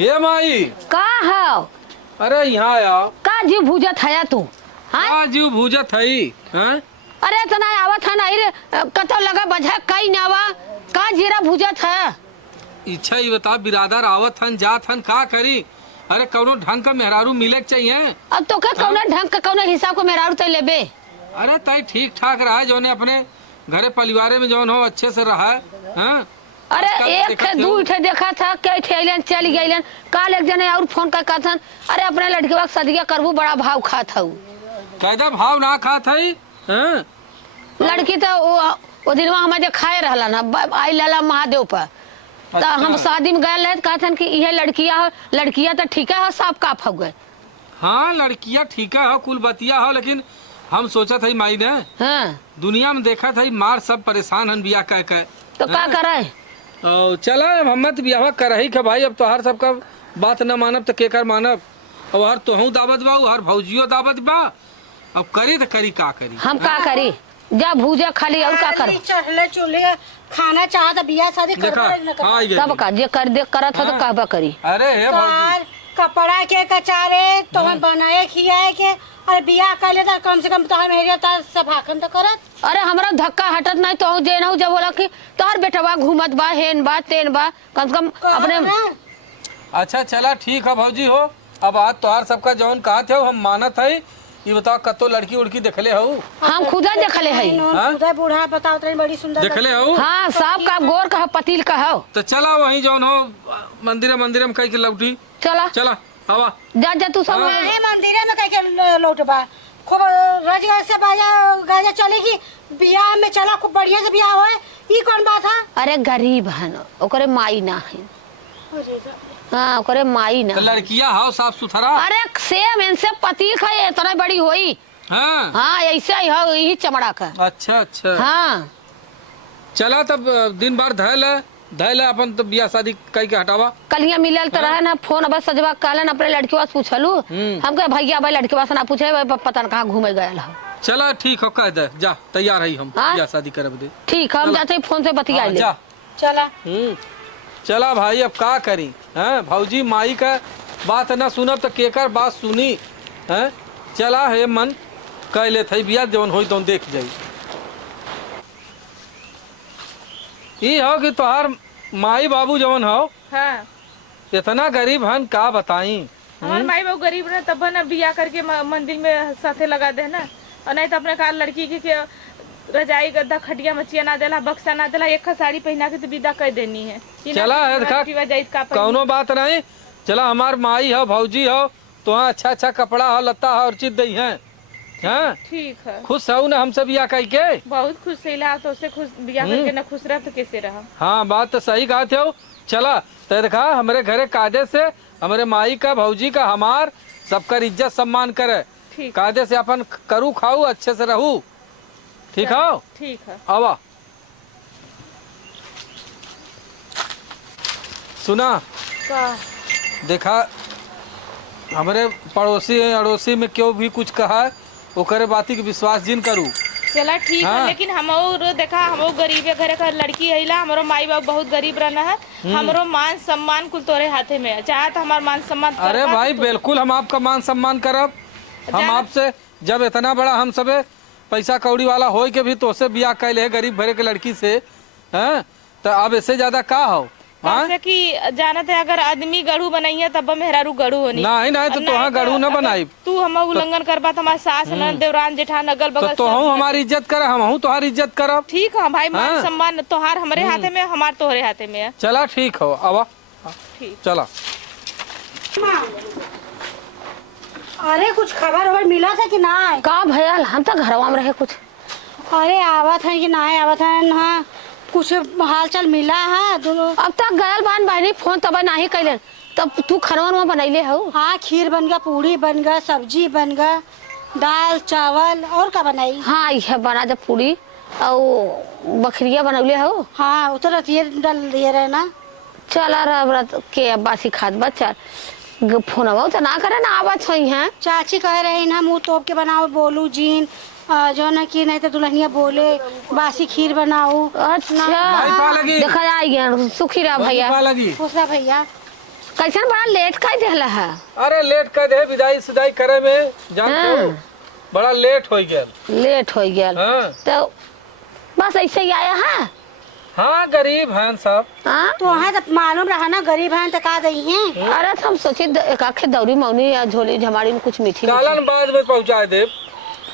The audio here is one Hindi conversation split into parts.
ये माई का है? अरे यहाँ आओ। का जीव भूजत है तू? हाँ हाँ जीव भूजत है हैं? अरे तना आवत है नहीं रे, कतो लगा बजा कई नावा का जीरा भूजत है। इच्छा ही बता बिरादर आवत हन जात हन का करी। अरे कौनो ढंग का मेहरारू मिले के चाहिए। अब तो क्या कौन ढंग का कौन हिसाब को मेरा तय लेबे। अरे तय ठीक ठाक रहा है जोने अपने घरे परिवार में जौन हो अच्छे से रहा है हैं? अरे आजकल एक देखत थे हो। दू थे देखा था कई थे अइलन चल गइलन। काल एक जने और फोन कर कहथन अरे अपने लड़के वक्त सदिया करबू बड़ा भाव खात हूँ। कैदा भाव ना खात है हैं? लड़की तो वो दिनवा हमारे खाए रहला ना आई लाला महादेव पर। तो अच्छा। हम शादी में गए रहे कहथन कि यह लड़किया तो ठीक है सब काफ हो गए। हाँ लड़कियाँ ठीक है हो कुल बतिया हो लेकिन हम सोचा था माई ने हाँ दुनिया में देखा था मार सब परेशान हन बिया कह के। तो का करे? चला हम मत बियाह कर ही के भाई अब तो हर सबका बात न मानब तो केकर मानब। और हर तोहू दावत बा हर भौजियो दावत बा। अब करी तो करी का करी। हम का करी जा भूजा खाली और का कर चढ़ले चूल्हे खाना चाहत बियाह शादी देखा हाँ आई तब गई। का जे कर दे करत हो तो हाँ। कहबा करी। अरे हे भौजी कपड़ा के कचारे तुम्हें बनाए खियाए के और बियाह कर ले कम से कम तोहर मेरे तार सभाखन तो करत। अरे हमरा धक्का हटत नहीं तो जे ना जब बोला कि तोहर बेटवा घूमत बा हेन बा तेन बा कम से कम अपने अच्छा चला ठीक है भौजी हो। अब आज तोहार सबका जौन कहा थे हम मानत है। ये बताओ कतो लड़की उड़की देखले हो? हम खुदा देखले है। हाँ? खुदा बूढ़ा बताओ तो बड़ी सुंदर देखले हो? हाँ सब का गोर कह पतील कहो। तो चला वहीं जौन हो मंदिर में कह के लौटी। चला चला हवा जा जा तू सब हाँ। अरे मंदिर में कह के लौटबा खूब रज से बाजा गाजा चलेगी बियाह में चला खूब बढ़िया से बियाह होए ई कौन बात है? अरे गरीब हन ओकरे माई ना है। हाँ ओकरे माई ना तो लड़कियां हो साफ सुथरा। अरे सेम इनसे पतील खाए इतना बड़ी होई। हाँ हाँ ऐसे ही हो यही चमड़ा का। अच्छा अच्छा हाँ चला तब दिन भर धैल अपन तो बियाह शादी कह के हटावा। कलिया मिलल तो रहे ना फोन अब सजवा कालन अपने लड़के पास पूछलू। हम कहे भैया भाई लड़के पास ना पूछे पता न कहाँ घूमे गए हो। चला ठीक हो कह दे जा तैयार है हम हाँ? बियाह शादी करब दे। ठीक हम जाते ही फोन से बतिया ले। जा चला चला भाई अब का करी हैं? भौजी माई का बात न सुनब तो केकर बात सुनी हैं? चला हे मन कह ले थे बिया जौन होई तो देख जाई। ई हो कि तोहार माई बाबू जौन हो हाँ इतना गरीब हन का बताई। हमार माई बाबू गरीब रहे तब ना बियाह करके मंदिर में साथे लगा दे ना। और नहीं तो अपने कार लड़की के रजाई गद्दा खटिया मचिया ना देला बक्सा ना देला एक साड़ी पहना के तो विदा कर देनी है। चला है देखा कौनो बात नहीं। चला हमार माई हो भौजी हो तो अच्छा अच्छा कपड़ा हो लत्ता हो और चीज दई है हैं? ठीक है खुश हो ना हमसे बिया कह के? बहुत खुश रहा तो उससे खुश बियाह करके ना खुश रहा तो कैसे रहा। हाँ बात तो सही कहा थे हो। चला तो देखा हमारे घरे कायदे से हमारे माई का भौजी का हमार सबका इज्जत सम्मान करे। ठीक कायदे से अपन करू खाऊ अच्छे से रहू। ठीक हो? ठीक है आवा सुना का देखा हमारे पड़ोसी अड़ोसी में क्यों भी कुछ कहा वो करे बाती के विश्वास जिन करू। चला ठीक हाँ। है लेकिन हम देखा हम गरीब घरे का लड़की है हमारो माई बाप बहुत गरीब रहना है। हमारो मान सम्मान कुल तोरे हाथे में है चाहे तो हमार मान सम्मान कर अरे पा भाई तो बिल्कुल हम आपका मान सम्मान करब। हम जाना- आपसे जब इतना बड़ा हम सबे पैसा कौड़ी वाला हो के भी तो से बियाह कैले है गरीब भरे के लड़की से हैं? तो अब इससे ज्यादा का हो? हाँ? जैसे कि जानत है अगर आदमी गढ़ू बनाइए तब मेहरारू गढ़ू होनी नहीं नहीं तो तुहा गढ़ू न बनाई तू हम उल्लंघन करबा तो हमारे सास ननद देवरान जेठान अगल तो बगल तुहू सब- हमारी इज्जत कर हम तुम्हारी इज्जत करब। ठीक है भाई मान हाँ। सम्मान तोहार हमारे हाथे में हमार तोहरे हाथे में है। चला ठीक हो आवा ठीक चला। अरे कुछ खबर वबर मिला था कि ना? का भैया हम तो घरवा में रहे कुछ। अरे आवत है कि ना आवत है हाँ कुछ हाल चाल मिला है दोनों। अब तक गयल बान बहनी फोन तब नहीं कैलन तब तू खरवन में बनैले हो। हाँ खीर बन गया पूरी बन गया सब्जी बन गया दाल चावल और का बनाई? हाँ यह बना दे पूरी और बकरिया बनौले हो। हाँ उतर रतिये डाल दिए रहे ना। चला रहा के बासी खाद बच्चा फोन तो ना करे ना आवत हो है। चाची कह रही ना मुँह तोप के बनाओ बोलू जीन जो ना कि नहीं तो दुल्हनिया बोले बासी खीर बनाओ। अच्छा भाई पा लगी। देखा जाएगी सुखी रहा भैया। पा लगी। खुशरा भैया कैसन बड़ा लेट कर देला है। अरे लेट कर दे विदाई सुदाई करे में जानते हो हाँ। बड़ा लेट हो गया। लेट हो गया हाँ तो बस ऐसे ही आया है। हाँ गरीब हैं सब। हाँ तो वहाँ तो मालूम रहा ना गरीब हैं तो का दही हैं। अरे तो हम सोचे एक आखे दौरी मौनी या झोली झमाड़ी में कुछ मीठी कालन बाद में पहुँचा दे।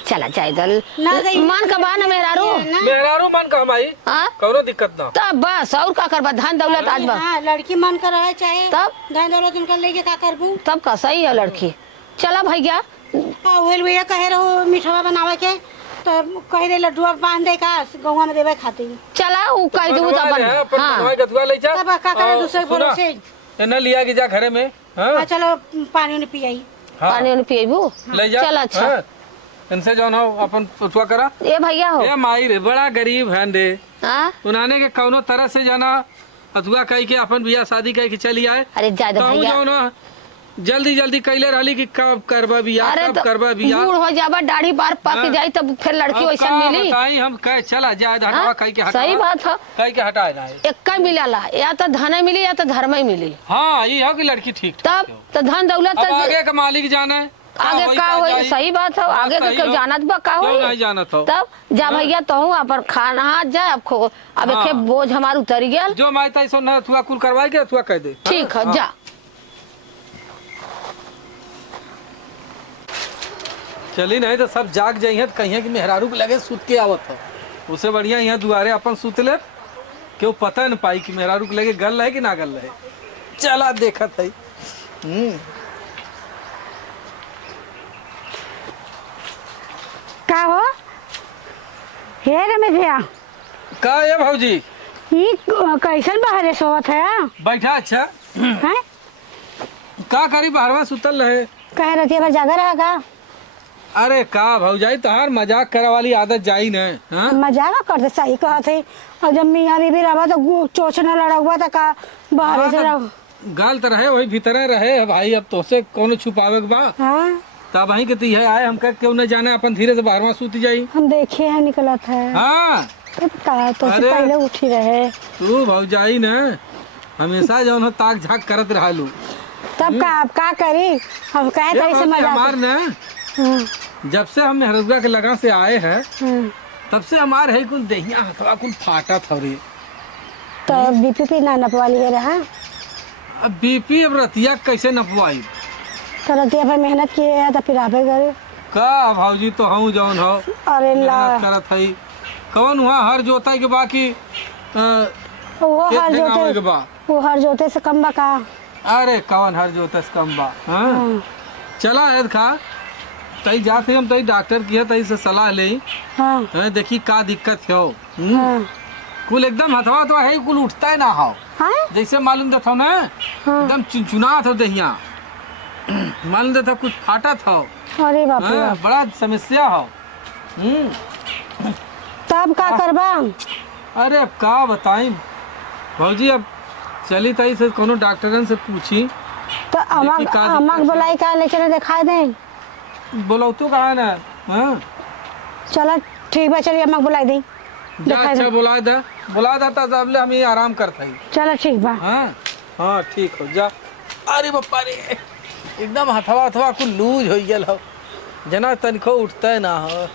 चला जाए दल ना गई। मन का बा ना मेहरारू। मेहरारू मन का हमारी हाँ कौनो दिक्कत ना। तब बस और का करबा धन दौलत आज बा हाँ लड़की मन कर रहा है चाहे तब धन दौलत उनका लेके का करबू। तब का सही है लड़की। चला भैया वही भैया कहे रहो मिठवा बनावे के तो कह दे लड्डुआ बांध दे का गौवा में देवे खातिर। चला ऊ कह दू तो अपन हाँ गथुआ ले जा। तब का करे दूसरे बोलो से न लिया कि जा घरे में। हाँ चलो पानी उन्हें पियाई। पानी उन्हें पिएबू ले जा। चल अच्छा हाँ, इनसे जो हो अपन पुतवा करा। ये भैया हो ये माई रे बड़ा गरीब है रे। हाँ उन्होंने के कौनो तरह से जाना अथुआ कह के अपन बियाह शादी कह के चली आए। अरे ज्यादा कहूँ भैया जो ना जल्दी जल्दी कैले रहली कि कब करबा बियाह अरे कब करबा बियाह। बूढ़ हो जाबा दाढ़ी बार पक हाँ। जाई तब फिर लड़की अब वैसा का मिली। बताई हम कह चला जाए हटावा हाँ? कह के सही बात है। कह के हटाए जाए। एक मिलाला या तो धन मिली या तो धर्म ही मिली। हाँ ये है कि लड़की ठीक तब तो धन दौलत अब आगे का मालिक जाना है आगे का हो सही बात है। आगे का क्यों जानत बा का हो नहीं जानत हो। तब जा भैया तो हूँ अपन खाना हाथ जाए अब खो अब हाँ। एक बोझ हमार उतर गया। जो माई ताई सो न थुआ कुल करवाई के थुआ कह दे। ठीक है हाँ। जा चली नहीं तो सब जाग जाइए तो कहिए कि मेहरारू के लगे सुत के आवत हो। उससे बढ़िया यहाँ दुआरे अपन सुत ले क्यों पता न पाई कि मेहरारू के लगे गल है कि ना गल है। चला देखत है। का हो हे रमेश भैया का ये भौजी ये कैसन बाहर सोवत है बैठा अच्छा हैं का करी बाहरवा सुतल रहे। कह रही थी जागा रहा का अरे का भौजाई तहार मजाक करे वाली आदत जाई न। हाँ? मजाक करते सही कहा थे और जब मियाँ बीबी रहा तो चोच न लड़ा हुआ था का बाहर से रहा। गाल तो रहे वही भीतरे रहे भाई अब तोसे कौन छुपावे के बा। हाँ तब वहीं के ती है आए हमका क्यों न जाने अपन धीरे से बाहरवा सूती जाई। हम देखे हैं निकला था हाँ तब का तो से अरे। पहले उठी रहे तू भौजाई न हमेशा जो है ताक झाक करत रहलू। तब का आप का करी हम कहे ये थे इसे भौजी हमार मजाक। न हाँ, जब से हम मेहरुआ के लगा से आए हैं हाँ। तब से हमार है कुल दहिया हथवा कुल फाटा था रे। तो बीपी ना नपवा लिए रहा अब बीपी अब रतिया कैसे नपवाई। तो रतिया पर मेहनत किए है तो फिर आपे करे। का भौजी तो हूँ जौन हो अरे ला मेहनत करत है कौन हुआ हर जोताई के बाकी वो हर जोते के बा। वो हर जोते से कम बका। अरे कौन हर जोते से कम बा। हाँ? हाँ, चला ऐद खा तई जाते हम तई डॉक्टर की है तई से सलाह ले हाँ, देखी का दिक्कत हो। हाँ, कुल एकदम हथवा तो है कुल उठता है ना हो हाँ, जैसे मालूम देता ना हाँ। एकदम चुनचुना था दहिया मालूम देता कुछ फाटा था। अरे बाप रे हाँ, बाप। बड़ा समस्या हो। तब का करबा अरे अब का बताई भौजी अब चली तई से कोनो डॉक्टरन से पूछी तो अमक का अमक बुलाई का लेके दिखाई दे। बोलो तो कहा ना। हाँ चलो ठीक बा चलिए अमक बुलाई दी जा दिखाई अच्छा दे। बुला दा तब ले हम ये आराम करते ही। चलो ठीक बा। हाँ हाँ ठीक हो जा। अरे बप्पा रे एकदम हथवा हथवा कुल लूज हो गया हो जना तनिको उठता है ना हो।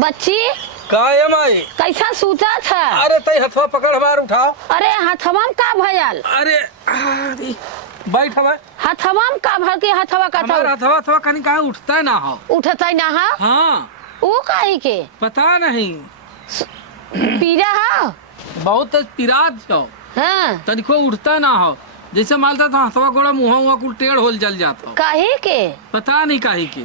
बच्ची का ये माई कैसा सूता था। अरे तई हथवा पकड़ हमार उठाओ। अरे हथवा में का भयल अरे बैठ हवा हथवा में का भर के हथवा का हमार हथवा हथवा कहीं कहाँ उठता है ना हो। उठता ही ना हा हाँ वो काहे के पता नहीं पीरा हा बहुत पिरात हो हाँ तनिको उठता ना हो जैसे मालता था हथवा गोड़ा मुँह हुआ कुल टेढ़ होल जल जाता हो। काहे के पता नहीं काहे के।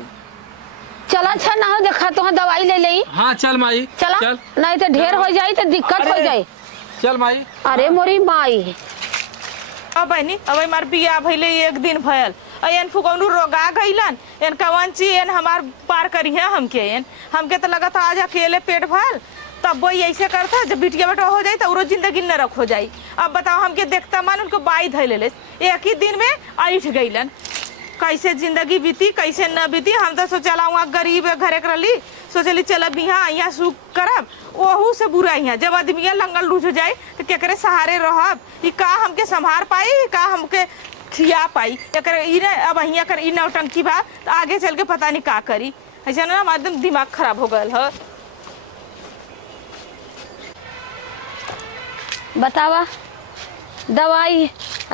चला अच्छा ना हो देखा तो दवाई ले ली। हाँ चल माई चला चल नहीं तो ढेर हो जाई तो दिक्कत हो अरे। जाई। चल माई। अरे मोरी माई अब बहनी अब हमार बिया भइले एक दिन भयल एन फुकौनु रोगा गइलन एन कवन ची एन हमार पार करी है हमके तो लगा था आज अकेले पेट भल तब वो ऐसे करता जब बिटिया बेटा हो जाए तो और जिंदगी न रख हो जाई। अब बताओ हमके देखता मन उनको बाई धैले एक ही दिन में ऐठ गइलन कैसे जिंदगी बीती कैसे न बीती। हम तो सोचला वहाँ गरीब घरे करली, सोचली चल यहाँ यहाँ सुख करब, ओहू से बुरा यहाँ जब आदमी लंगल लूझ हो जाए तो केकरे सहारे रहब। ई का हमके संभार पाई, का हमके खिया पाई। अब यहाँ कर ई नौटंकी बा तो आगे चल के पता नहीं का करी। ऐसा ना एकदम दिमाग खराब हो गल है। बतावा दवाई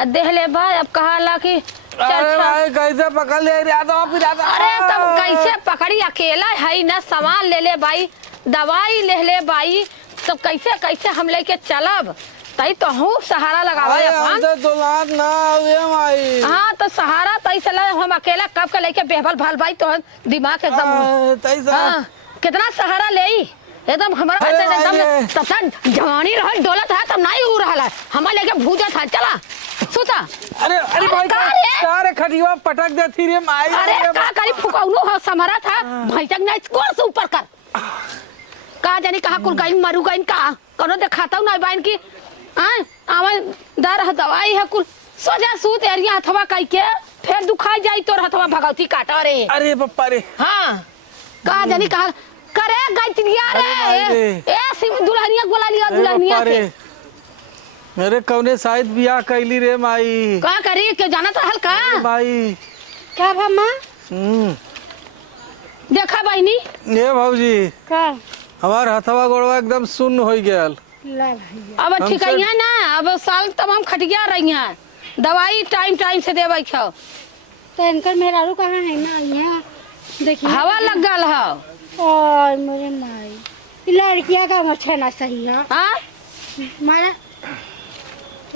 देहले बा, अब कहा कि अरे भाई कैसे पकड़ ले रहा था फिर आता। अरे तब कैसे पकड़ी, अकेला है ना, सामान ले ले भाई, दवाई ले ले भाई, तब कैसे कैसे हम लेके चलब। तई तो हूँ सहारा लगावा अपन। तो दुलार ना आवे माई। हाँ तो सहारा तई से हम अकेला कब के लेके बेहबल भाल भाई, तो दिमाग एकदम तैसा हाँ, कितना सहारा ले एकदम हमारा एकदम तब तक जवानी रह डोलत है तब नहीं हो रहा है, हमारे लेके भूजा था चला सुता। अरे अरे भाई कार खटिया पटक दे थी रे माई। अरे का करी फुकाउनो हो समरा था भैंसक नहीं कोस ऊपर कर का जानी कहा कुल गई मरू गई का कोनो दिखाता हूं नहीं बाइन की। हां आवे दर दवाई है कुल सोजा सूत एरिया हथवा कई के फिर दुखाई जाई तो हथवा भगवती काटा रे। अरे पप्पा रे हां का जानी कहा करे गइतिया रे ए सिम दुल्हनिया बोला लिया दुल्हनिया के। मेरे कौने शायद बियाह कैली रे माई। का करी के जाना तो हल्का माई क्या भम्मा देखा बहनी ये भौजी का हमार हथवा गोड़वा एकदम सुन्न हो गयल। ला भाई अब ठीक है ना, अब साल तमाम खटिया रही हैं, दवाई टाइम टाइम से देवे छो। तो इनकर मेहरारू कहाँ है ना यहाँ देखिए हवा लग गल है। और मेरे माई लड़कियां का मच्छर ना सही है। हाँ मारा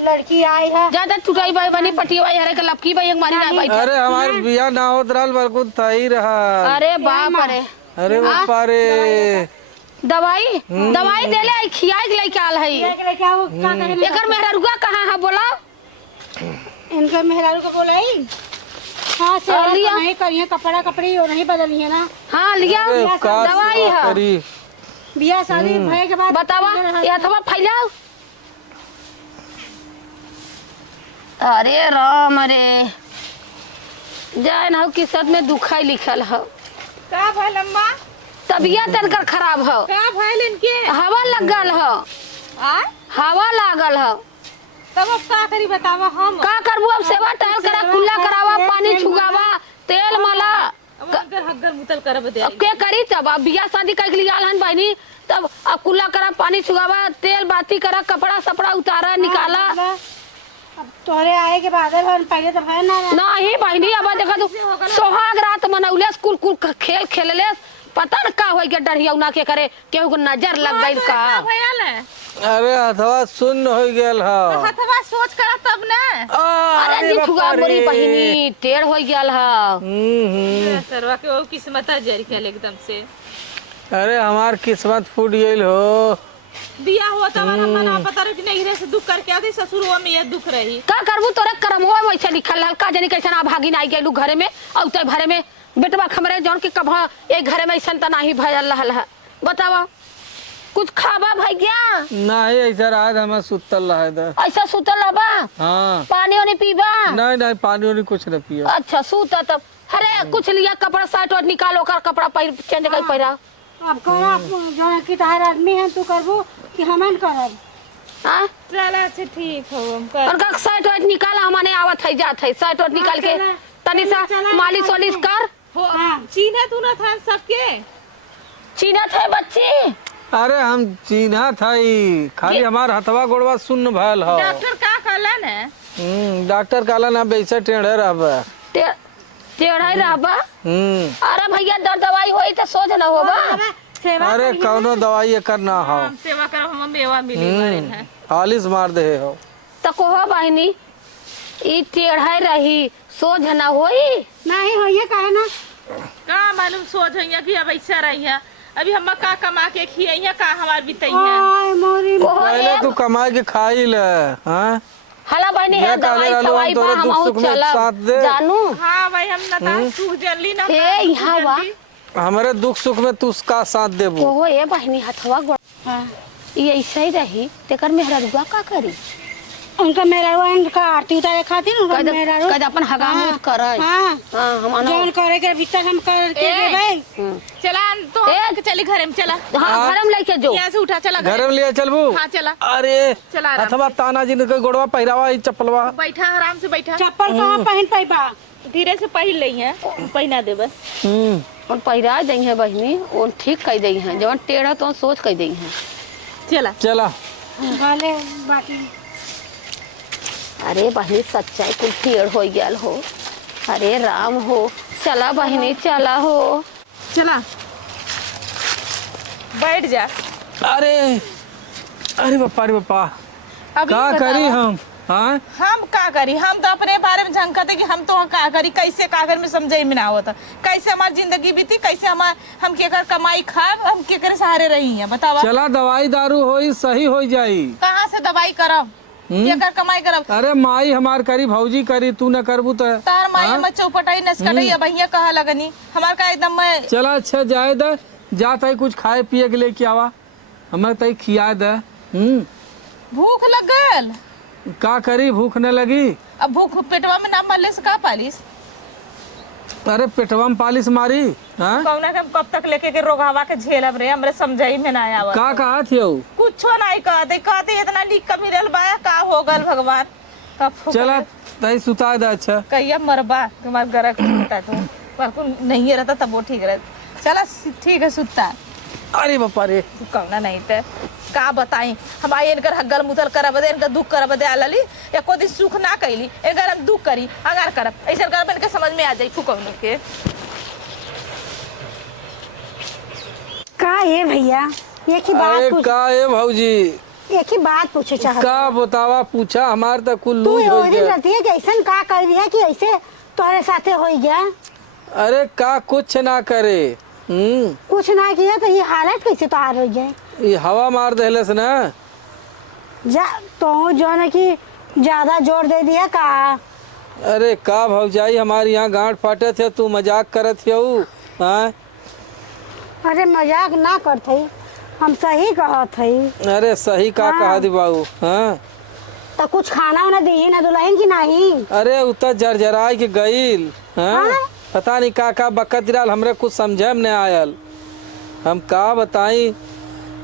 लड़की आई है ज्यादा टूटाई बाई बनी पटी बाई हरे के लपकी बाई एक मारी ना बाई। अरे हमार बियाह ना होत रहल बिल्कुल सही रहा। अरे बाप रे अरे पप्पा रे दवाई दवाई देले आई खियाई लेके आल है। क्या वो का कहे एकर मेहरुआ कहाँ है बोला। इनकर मेहरारू को बोलाई हाँ से लिया। नहीं करिए कपड़ा कपड़े और नहीं बदली है ना। हाँ लिया दवाई है करी बियाह शादी भय के बाद बतावा ये थवा फैलाओ। अरे राम रे जाए ना किस्मत में दुखाई लिखल है। का भइल अम्मा? तबियत इनकर खराब है, का भइल इनके? हवा लगल है, आ हवा लागल है। तब अब का करी बतावा हम? का करबू अब सेवा टहल करा कुल्ला करावा पानी छुगावा तेल मला अब हग्गर हग्गर मुतल करब दे। अब के करी तब अब बियाह शादी कर लिया हन बहनी तब अब कुल्ला करा पानी छुगावा तेल बाती करा कपड़ा सपड़ा उतारा निकाला। अब तोरे आए के बाद पहले तो है ना नहीं बहनी अब देखा तू सोहाग रात मनौले कुल कुल खेल खेलले पता न का होई के डरियौना के करे केहू को नजर लग गइल का। भइल है? अरे हथवा सुन्न हो गयल तो है। हथवा सोच कर तब ना। अरे नी छुगा मोरी बहिनी टेढ़ हो गयल है। सरवा के वो किस्मत जरी खेल एकदम से। अरे हमार किस्मत फूट गइल हो। बिया हुआ तब हम ना पता रही नहीं रे से दुख करके आती ससुरवा में ये दुख रही। का करबू तोरे करमवा वैसे लिखल है का जानी कैसे ना भागी ना गेलू घरे में और ते घरे में बेटवा खमरे जौन के कब एक घरे में ऐसा त नहीं भयल रहल है। बतावा कुछ खाबा भैया नहीं ऐसा रात हमें सुतल रहा इधर। ऐसा सुतल हबा हाँ पानी वानी पीबा। नहीं नहीं पानी वानी कुछ न पियो। अच्छा सूता तब अरे कुछ लिया कपड़ा शर्ट और निकालो कर कपड़ा चेंज कर पहिरा। अब करा जो कि तार आदमी है तू करबो कि हमन करब। हां चला अच्छा ठीक हो हम कर। और का शर्ट और निकाल हमने आवत है जात है शर्ट और निकाल के तनी सा मालिश वालिश कर। हां चीना तू ना था सबके चीना थे बच्ची। अरे हम चीन्हा था ही खाली हमार हथवा गोड़वा सुन्न भयल हो। डॉक्टर का कहला ने? डॉक्टर कहला ना बेइसा टेढ़े रहबा। टेढ़ा रहबा। अरे भैया दर्द दवाई होई त सोच न होबा। अरे कौनो दवाई एकर ना हो। हम सेवा करब हम मेवा मिली बारे है। आलिस मार दे हो। त कोहो बहिनी ई टेढ़ा रही सोच न होई नहीं होइए काहे ना का मालूम सोच है कि अब ऐसा रही है। अभी हम का कमा के खियाइया का हमार बितई है। हाय मोरी पहले तू कमा के खाई ले। हां हला बहिनी है दवाई दवाई बा हम आउ चला जानू। हां भाई हम ना ता सुख जल्दी ना ए यहां बा हमारे दुख सुख में तू उसका साथ देबो। कोहो ए बहिनी हथवा गोड़ हां ये ऐसे ही रही तेकर मेहररुआ का करी। उनका मेहरारू का आरती उतारे खातिर उनका मेहरारू कद अपन हगामत करे। हाँ हां हम जौन करे के भीतर हम करके देबै। चला तो चली घर में चला। हां घर में लेके जो यहाँ से उठा चला घर में ले चलबू। हाँ चला अरे चला आराम अथवा ताना जी ने गोड़वा पहिरावा ई चप्पलवा। बैठा आराम से बैठा। चप्पल कहाँ पहन पाइबा? धीरे से पहन लई है पहना देबे। और पहिरा दई है बहिनी और ठीक कह दई है जवन टेढ़ा तो सोच कह दई है। चला चला भले बाकी अरे बहिनी सच्चाई कुल टेढ़ हो गया हो। अरे राम हो चला बहिनी चला हो। चला बैठ जा। अरे अरे बापा रे बापा अभी का बतावा। करी हम? हाँ हम का करी? हम तो अपने बारे में झंकते कि हम तो का करी, कैसे का करी में समझे में ना होता। कैसे हमारी जिंदगी बीती, कैसे हम केकर कमाई खाब, हम केकर सहारे रही हैं बतावा। चला दवाई दारू होई सही हो जाई। कहाँ से दवाई करब, केकर कमाई करब? अरे माई हमार करी भौजी करी तू न करबू तो तार माई हम चौपटाई नसकटई भैया कहा लगनी हमार का एकदम मैं। चला अच्छा जाए दे जा तई कुछ खाए पिए के लेके आवा हमें तई खिया दे। भूख लग गल। का करी भूख न लगी? अब भूख पेटवा में ना मरले से का पालिस? अरे पेटवा में पालिस मारी। हाँ कौना के कब तक लेके के रोगावा के झेलब रे, हमरे समझाई में ना आवा। का कहा थे कुछो नहीं कहते इतना लीक कभी रहल बा का हो गल भगवान का फूक चला तई सुता दे। अच्छा कहिया मरबा तुम्हार गरक बेटा तुम पर नहीं रहता तब वो ठीक रहता। चला ठीक है सुता। अरे बापा रे तू कौना नहीं ते का बताई हमारे इनकर हग्गल मुतल करब दे, इनकर दुख करब दे आलली एको दिन सुख ना कैली, इनकर हम दुख करी अगार करब ऐसे करब इनके समझ में आ जाई फुकौन के। का ये भैया एक ही बात अरे पूछ का ए भौजी एक ही बात पूछे चाहत का बतावा पूछा हमार तो कुल तू लूज हो ओरी गया। रहती है कि ऐसन का कर दिया कि ऐसे तुम्हारे साथे हो गया? अरे का कुछ ना करे। कुछ ना किया तो ये हालत कैसे तोहार हो जाए? ये हवा मार देहलस ना। जा तो जो ना कि ज्यादा जोर दे दिया का? अरे का भौजाई हमारे यहाँ गांठ फाटे थे तू मजाक करत हो। हाँ अरे मजाक ना करते हम सही कहत हई। अरे सही का हाँ। कहा दी बाबू। हाँ तो कुछ खाना वाना दी ना दुल्हन की नहीं? अरे उतर जरजराई के गईल। हाँ हाँ? पता नहीं का बकत दिलाल हमरे कुछ समझे में नहीं आयल। हम का बताई ये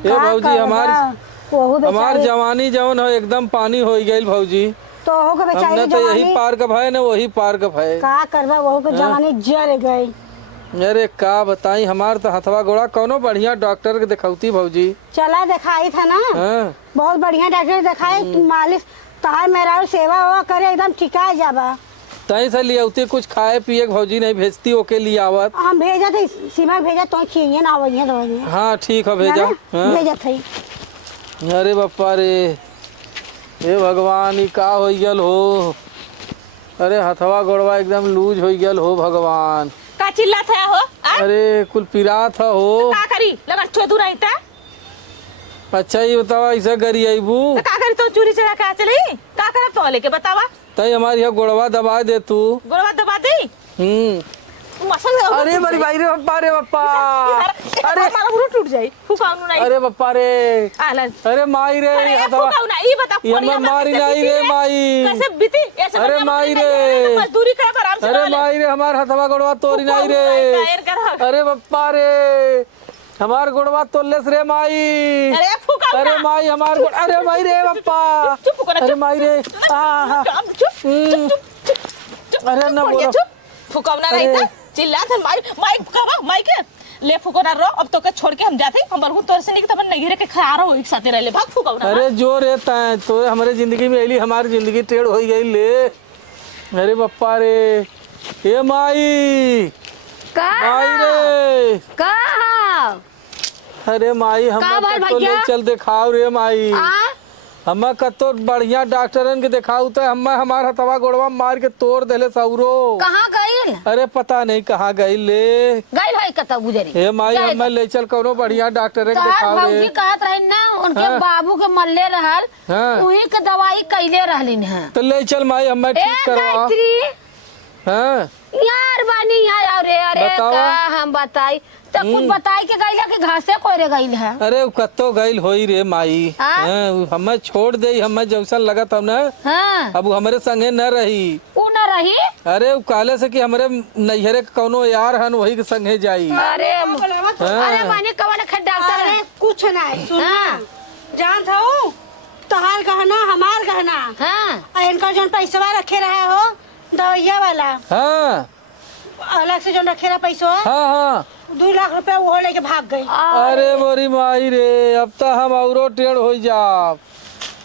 का भौजी करबा? वहू हमार बेचारी जवानी जवन हो एकदम पानी हो गई भौजी। तो हो के बेचारी हमने तो यही जवानी पार का भय न वही पार का भय। का करबा वहू के जवानी जर गई। अरे का बताई हमार तो हथवा गोड़ा कौनो बढ़िया डॉक्टर के दिखौती भौजी। चला दिखाई था ना हाँ बहुत बढ़िया डॉक्टर दिखाए मालिश तहार मेरा सेवा वेवा करे एकदम ठिका जाबा। तई से लियावती कुछ खाए पिए के भौजी नहीं भेजती ओके लिए आवत। हम भेजा थे सीमा भेजा तो खिए ना आवइए दवाई हाँ ठीक है भेजा। हाँ। भेजा थे। अरे बापा रे हे भगवान ई का हो गल हो। अरे हथवा गोड़वा एकदम लूज हो गल हो भगवान। का चिल्ला था हो आ? अरे कुल पिरा था हो। का करी लगन चोदू नहीं था अच्छा ये बतावा ऐसा करी आईबू तो का करी तो चूरी चढ़ा का चली का करब तो लेके बतावा। तई हमारी यहाँ गोड़वा दबा दे तू। गोलवा दबा दे मसल। अरे मेरी भाई रे बापा रे बापा। अरे हमारा मुंह टूट जाई फुकाउनु नहीं। अरे बापा रे आला अरे माई रे अरे हथवा फुकाउना ई बता ये कोरिया हमें मारी कैसे नहीं बीती रे माई। कैसे बीती ऐसे अरे बढ़िया माई मछली रे। नहीं है, मजदूरी कर आराम से अरे रह ले। माई रे हमार हथवा गोड़वा तोरी नहीं फुकाउनु नहीं रे। टायर कर। अरे बापा रे हमार गोड़वा तोलस रे माई। अरे फुकाउना अरे माई हमार अरे माई रे बापा। चुप फुकाना अरे चुप माई रे चुप अरे ना बोलो। चुप फुकाउना नहीं अरे। था चिल्ला था माई माई कबा माई के ले फुकोना रो अब तो के छोड़ के हम जाते हम बरहु तोर से नहीं तब नहीं रे के खा रहो एक साथ रह ले भाग फुकाउना। अरे जो रहता है तो हमारे जिंदगी में अली हमारी जिंदगी टेढ़ हो गई ले। अरे बापा रे हे माई का माई रे। का अरे माई हम का भाई तो ले भैया? चल दिखाओ रे माई। आ हम कतो बढ़िया डॉक्टरन के दिखाऊ तो हम हमार हथवा गोड़वा मार के तोड़ देले सौरो। कहाँ गइल अरे पता नहीं कहाँ गई ले। गइल है कत गुजरी हे माई हम ले चल कोनो बढ़िया डॉक्टर के तोहार दिखाओ भौजी रे। कहत रही ना उनके हाँ। बाबू के मल्ले रहल हाँ। उही के दवाई कैले रहलिन है। तो ले चल माई हम ए ठीक करवा। गायत्री हाँ यार बानी यहाँ अरे अरे बतावा। का हम बताई तो कुछ बताई के गईला कि घासे कोरे गईल है। अरे उ कत्तो गइल होई रे माई। हाँ? हाँ, उ हमें छोड़ दे, हमें जैसन लगा तब ना, हाँ अब उ हमरे संगे न रही। उ न रही। अरे उ काले से कि हमरे नैहरे के कौनो यार हन वही के संगे जाई। अरे हाँ। अरे मानी कवन खा डॉक्टर अरे है। कुछ नहीं सुन हाँ। जान था तोहार गहना हमार गहना हाँ और इनका जो पैसा रखे रहा हो दवैया वाला हाँ अलग से जो रखे रहा पैसा हाँ हाँ 2 लाख रुपया वो लेके भाग गई। अरे मोरी माई रे, अब तो हम औरो टेढ़ हो जाब।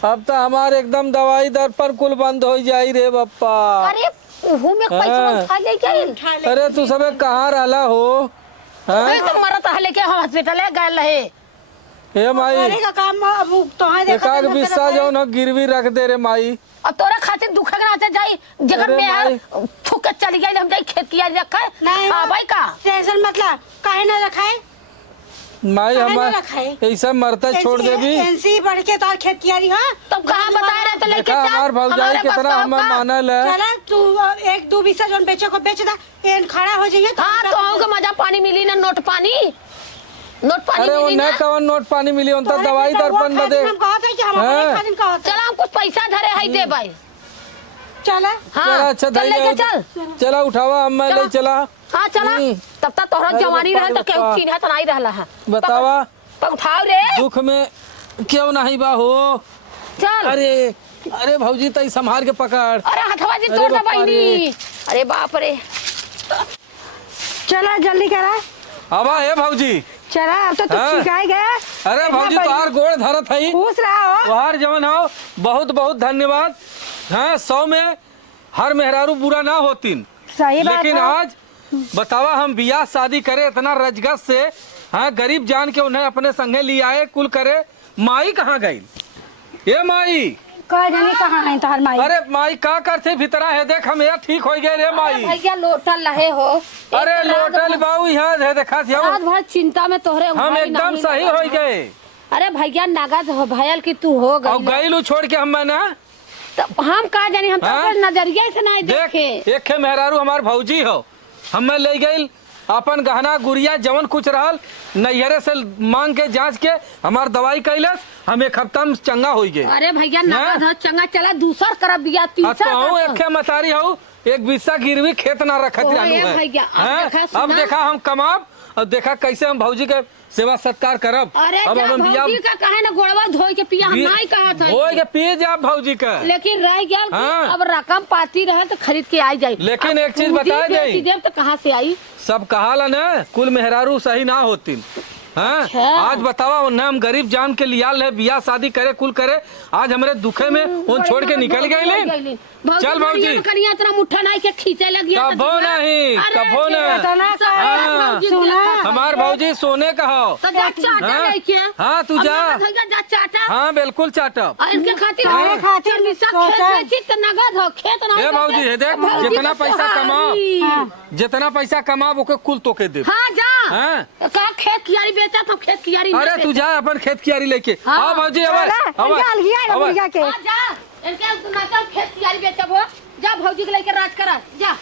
अब तो हमारे एकदम दवाई दर पर कुल बंद हो जाई रे बप्पा। अरे उहू में पैसा हाँ। उठा ले गई। उठा ले अरे तू सबे कहाँ रहला हो? हाँ तो मरत हले के हॉस्पिटल है गए रहे। हे माई, अरे का काम अब तोहार देखा एकाक बिस्सा जो न गिरवी रख दे रे माई। और तोरा खातिर दुख रहते जाई जगह अरे में भाई। थूक के चली गई हम जाई खेत किया रखा नहीं हां भाई का टेंशन मतलब काहे ना रखाए माई काहे ना हमार रखाए ऐसा मरता छोड़ देबी। एनसी बढ़ के तो खेत कियारी हां तब कहां बता रहे तो लेके देखा चल हमार भौजाई कितना हमें मानल है। चला तू 1-2 बिस्सा जोन बेचे को बेच दा एन खड़ा हो जाइए हां तो हमको मजा पानी मिली ना नोट पानी अरे वो मिली न ना। कवन नोट पानी मिली उनता दवाई दर्पण बदे। हम कहत है कि हम हाँ। अपने खातिर कहत चला हम कुछ पैसा धरे है दे भाई। चला हां चला अच्छा चल लेके चल। चला उठावा हम मैं ले चला। हां चला तब तक तोहरा अरे जवानी रहे तो बापा। केहू चिन्ह तो नहीं रहला है। बतावा पग उठाओ रे दुख में क्यों नहीं बा हो? चल। अरे अरे भौजी तई संभाल के पकड़। अरे हथवा जी अरे तोड़ दे बापा बहिनी। अरे बाप रे चला जल्दी करा आवा हे भौजी। चला अब तो तू हाँ। सिखाई गया। अरे भौजी तोहार गोड़ धरत है। खुश रहा हो तोहार जवन हो बहुत बहुत धन्यवाद। हाँ 100 में हर मेहरारू बुरा ना होतीन, सही बात लेकिन है। आज बतावा हम बियाह शादी करे इतना रजगस से। हाँ गरीब जान के उन्हें अपने संगे ले आए कुल करे। माई कहाँ गई? ये माई कह जानी कहाँ है तोहर माई? अरे माई का करते भीतरा है देख हम यहाँ ठीक हो गए रे माई। भैया लोटल रहे हो। अरे लोटल बाबू यहाँ है देखा रात भर चिंता में तोहरे हम उठाई एकदम नहीं सही लगा। हो गए। अरे भैया नगद हो भयल की तू हो और गई गईलू छोड़ के हम ना तो हम का जानी हम हाँ? तो नजरिया से नहीं देख देखे। एक मेहरारू हमार भौजी हो। हमें ले गई अपन गहना गुड़िया जवन कुछ रहल नैहरे से मांग के जांच के हमार दवाई कैलस। हम 1 हफ्ता में चंगा हो गए। अरे भैया नगद हो चंगा चला दूसर करब बिया तीसर कहूँ करब। एक मतारी हो एक बिस्सा गिरवी खेत ना रखत ओए जानू है। भैया, अब हाँ? देखा अब सुना। देखा हम कमाब और देखा कैसे हम भौजी के सेवा सत्कार करब। अरे अब जा हम बिया भौजी का कहे ना गोड़वा धोई के पिया हम नहीं कहा था। हो के पी जा भौजी का। लेकिन रह गया कि हाँ। अब रकम पाती रहे तो खरीद के आई जाई। लेकिन अब एक चीज पूंजी बता दें। बेची देब तो कहाँ से आई? सब कहाला न कुल मेहरारू सही ना होती। हाँ अच्छा। आज बतावा उन्हें हम गरीब जान के लिया ले बियाह शादी करे कुल करे। आज हमारे दुखे में वो छोड़ के निकल गए। चल भौजी कनिया तेरा मुट्ठा नहीं के खींचे लगी कभो नहीं कभो न। हाँ। हमार भौजी सोने का हो। तो जा चाटा हाँ। लेके हाँ, तू जा। अब भैया जा चाटा हाँ बिल्कुल चाटब। और इनके खातिर हाँ। हमारे खातिर भी सब खेत सोचा। बेची तो नगद हो खेत ना ए हो भौजी हे देख भौजी जितना का पैसा कमाओ सोहारी। जितना पैसा कमाओ ओके कुल तोके दे। हाँ जा हाँ। कहा खेत कियारी बेचा तो खेत कियारी अरे तू जा अपन खेत कियारी लेके। हाँ। आओ भौजी अब अलगिया के जा इनके ना खेत कियारी बेचब हो जा भौजी के लेके राज करा जा।